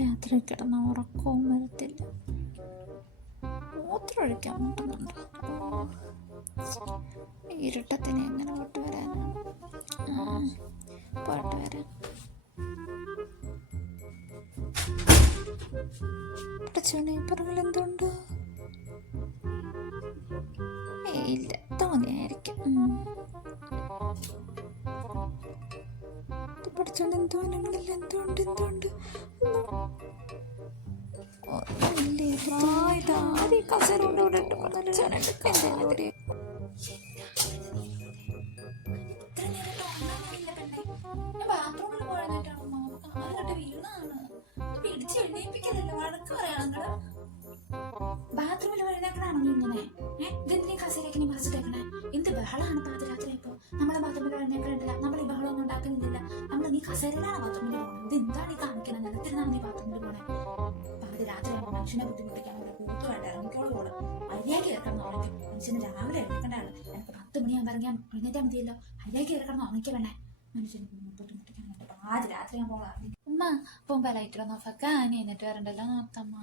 രാത്രി കിടന്ന ഉറക്കവും വരത്തില്ല. മൂത്രമൊഴിക്കാൻ മുട്ടുന്നുണ്ടോ? ഇരുട്ടത്തിന് എങ്ങനെ പോട്ട് വരാനാണ്? പോട്ട് വരാൻ പഠിച്ചോണേ പറമ്പിൽ എന്തുണ്ട്? ഇല്ല, തോന്നിയായിരിക്കും. പഠിച്ചോണ്ട് എന്തോനങ്ങളില്ല. എന്തുണ്ട് ബാത്റൂമിൽ വഴുതാക്കണാണോ നീ ഇങ്ങനെ? ഇതെന്തിനും കസേരയ്ക്ക് നീ മറിച്ചിട്ടേക്കണേ? എന്ത് ബഹളാണ് പാതിരാത്രിയപ്പോ? നമ്മളെ ബാത്റൂമിൽ വഴുതാക്കണ്ടില്ല, നമ്മൾ ഈ ബഹളമൊന്നും ഉണ്ടാക്കുന്നില്ല. നീ കസേരയിലാണ് ബാത്റൂമിൽ പോകുന്നത്. ഇത് എന്താണ് ഈ കാണിക്കണം? നിലത്തിരുന്നാണ് നീ ബാത്റൂമിൽ പോണേ. പാതിരാത്രി മനുഷ്യനെ ബുദ്ധിമുട്ടിക്കാൻ കൂട്ടുകാരുടെ ഇറങ്ങിക്കോളോട് അരിയാക്കി ഇറക്കണം ഉറങ്ങി. മനുഷ്യന് രാവിലെ എഴുന്നേക്കണ്ടാണ്. എനിക്ക് 10 മണിയാകുമ്പോൾ ഇറങ്ങിയാൽ എഴുന്നേറ്റാൽ മതിയല്ലോ. അരിയാക്കി ഇറക്കണം ഉറങ്ങിക്ക വേണേ. മനുഷ്യന് ബുദ്ധിമുട്ടിക്കാൻ പാതിരാത്രി ഞാൻ പോകാം. ഉമ്മ പോകുമ്പോ ലൈറ്റ് ഓഫ് ആക്കാൻ എന്നിട്ട് വരണ്ടല്ലോ നോത്തമ്മ.